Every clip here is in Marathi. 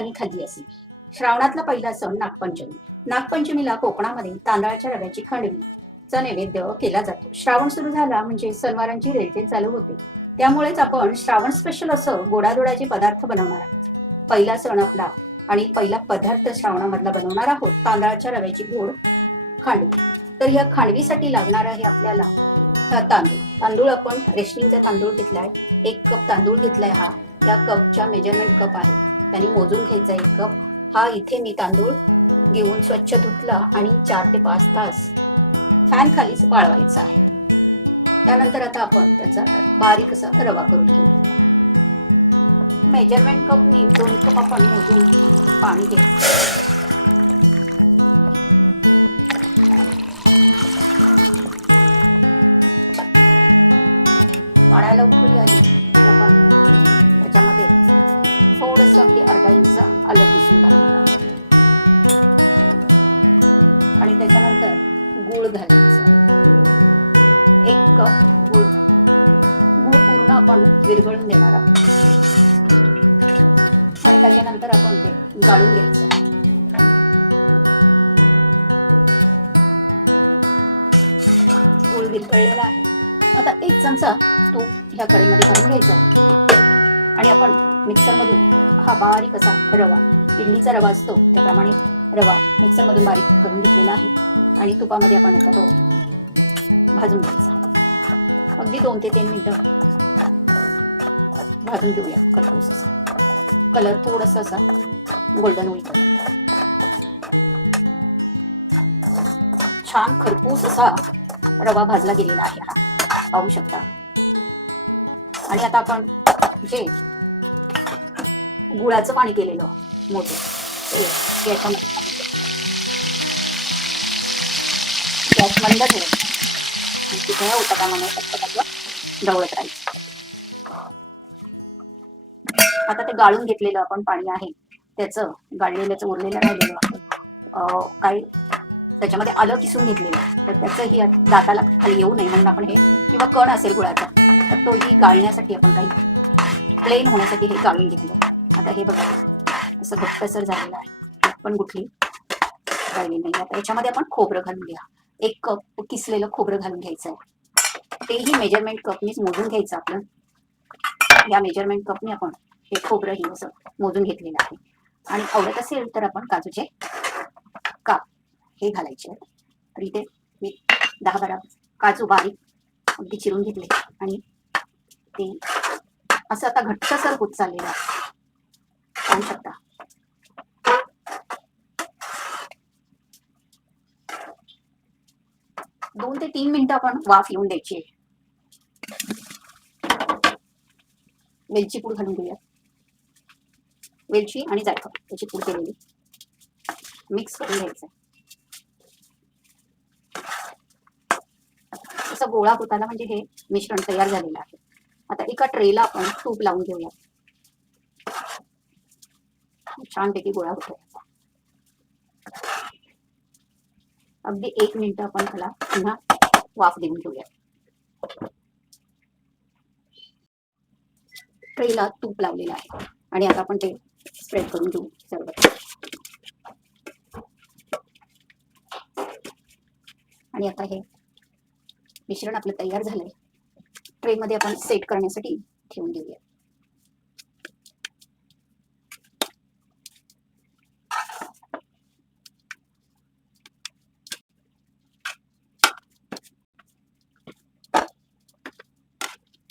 अनेकांनी खाल्ली असेल. श्रावणातला पहिला सण नागपंचमी. नागपंचमीला कोकणामध्ये तांदळाच्या रव्याची खंडवीचा नैवेद्य केला जातो. श्रावण सुरू झाला म्हणजे सणवारांची रेलचेल चालू होते. त्यामुळेच आपण श्रावण स्पेशल असं गोडाधोडाचे पदार्थ बनवणार आहोत. पहिला सण आपला आणि पहिला पदार्थ श्रावणामधला बनवणार आहोत तांदळाच्या रव्याची गोड खांडवी. तर या खांडवीसाठी लागणार आहे आपल्याला हा तांदूळ आपण रेशनिंगचा तांदूळ घेतलाय. 1 कप तांदूळ घेतलाय. हा या कपच्या मेजरमेंट कप आहे, त्याने मोजून घ्यायचा 1 कप. हा इथे मी तांदूळ घेऊन स्वच्छ धुतला आणि 4 ते 5 तास फॅन खालीच वाळवायचा आहे. त्यानंतर आता आपण त्याचा बारीक असा रवा करून घेऊ. मेजरमेंट कपनी 2 कप आपण मोजून पाणी घ्यायचं. पाण्याला उकळी आली की आपण त्याच्यामध्ये थोडंसं अगदी अर्धा इंच आलं किसून घालणार आणि त्याच्यानंतर गूळ घालायचा. 1 कप गूळ. गूळ पूर्ण आपण विरघळून देणार आहोत आणि त्याच्यानंतर आपण ते गाळून घ्यायचं. गूळ विरघळलेला आहे. आता 1 चमचा तूप ह्या कढईमध्ये घालून घ्यायचा आणि आपण मिक्सरमधून हा बारीक असा रवा, इडलीचा रवा असतो त्याप्रमाणे रवा मिक्सरमधून बारीक करून घेतलेला आहे आणि तुपामध्ये आपण आता तो भाजून घ्यायचा. अगदी 2 ते 3 मिनिटं भाजून घेऊया. खरपूस असा कलर थोडासा असा गोल्डन होईपर्यंत छान खरपूस असा रवा भाजला गेलेला आहे. हा पाहू शकता. आणि आता आपण जे गुळाचं पाणी केलेलं मोठं ते याच्यामध्ये गॅस बंद ठेवायचा. तिथे होता का म्हणून ढवळत राहायचं. आता ते गाळून घेतलेलं आपण पाणी आहे त्याचं गाळलेल्याचं उरलेलं राहिलेलं काय त्याच्यामध्ये आलं किसून घेतलेलं, तर त्याचंही दाताला खाली येऊ नये म्हणून आपण हे, किंवा कण असेल गुळाचा तर तोही गाळण्यासाठी आपण काही प्लेन होण्यासाठी हे गाळून घेतलं. आता हे बघा असं घट्टसर झालेलं आहे, पण गुठली राहिली नाही. आता याच्यामध्ये आपण खोबरं घालून घ्या. 1 कप किसलेलं खोबरं घालून घ्यायचं आहे. तेही मेजरमेंट कपनीच मोजून घ्यायचं आपलं. या मेजरमेंट कपने आपण हे खोबरंही असं मोजून घेतलेलं आहे. आणि आवडत असेल तर आपण काजूचे काप हे घालायचे. तर इथे मी 10-12 काजू बारीक अगदी चिरून घेतले आणि ते असं आता घट्टसर होत चाललेलं आहे. पाहू शकता. दोन ते 3 मिनिटं आपण वाफ येऊन द्यायची. वेलची पूड घालून घेऊया. वेलची आणि जायफळ त्याची पूड केलेली मिक्स करून घ्यायचं. असा गोळा होताना म्हणजे हे मिश्रण तयार झालेलं आहे. आता एका ट्रेला आपण तूप लावून घेऊया. छानपैकी गोळा होतो. अगदी 1 मिनिट आपण त्याला पुन्हा वाफ देऊन घेऊया. ट्रेला तूप लावलेलं आहे आणि आता आपण ते स्प्रेड करून घेऊ सर्व. आणि आता हे मिश्रण आपलं तयार झालंय. ट्रे मध्ये आपण सेट करण्यासाठी ठेवून देऊया.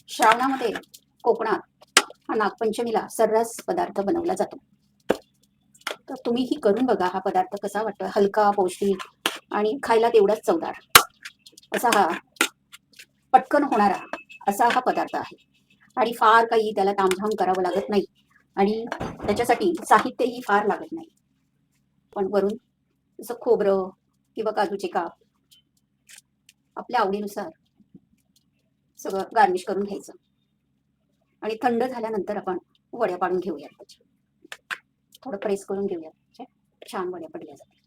श्रावणामध्ये कोकणात हा नागपंचमीला सर्रास पदार्थ बनवला जातो. तर तुम्हीही करून बघा. हा पदार्थ कसा वाटतो. हलका, पौष्टिक आणि खायला तेवढाच चवदार असा हा पटकन होणारा असा हा पदार्थ आहे. आणि फार काही त्याला तामझाम करावं लागत नाही आणि त्याच्यासाठी साहित्यही फार लागत नाही. पण वरून जसं खोबरं किंवा काजूचे काप आपल्या आवडीनुसार सगळं गार्निश करून घ्यायचं आणि थंड झाल्यानंतर आपण वड्या पाडून घेऊया. थोडं प्रेस करून घेऊया. छान वड्या पडल्या जातील.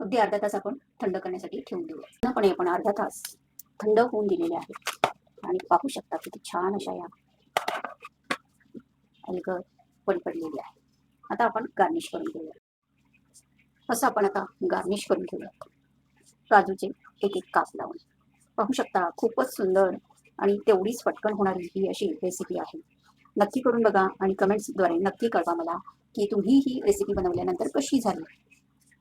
अगदी अर्धा तास आपण थंड करण्यासाठी ठेवून देऊया. पण आपण अर्धा तास थंड होऊन दिलेले आहे आणि पाहू शकता किती छान अशा या अलगद पडलेली आहे. आता आपण गार्निश करून घेऊया. असं आपण आता गार्निश करून घेऊया काजूचे एक एक काप लावून. पाहू शकता खूपच सुंदर आणि तेवढीच पटकन होणारी ही अशी रेसिपी आहे. नक्की करून बघा आणि कमेंट्सद्वारे नक्की कळवा मला की तुम्ही ही रेसिपी बनवल्यानंतर कशी झाली.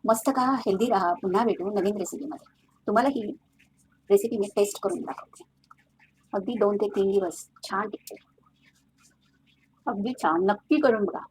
मस्त का हेल्दी राहा. पुन्हा भेटू नवीन रेसिपीमध्ये. तुम्हाला ही रेसिपी मी टेस्ट करून दाखवते. अगदी 2 ते 3 दिवस छान टिकते. अगदी छान. नक्की करून बघा.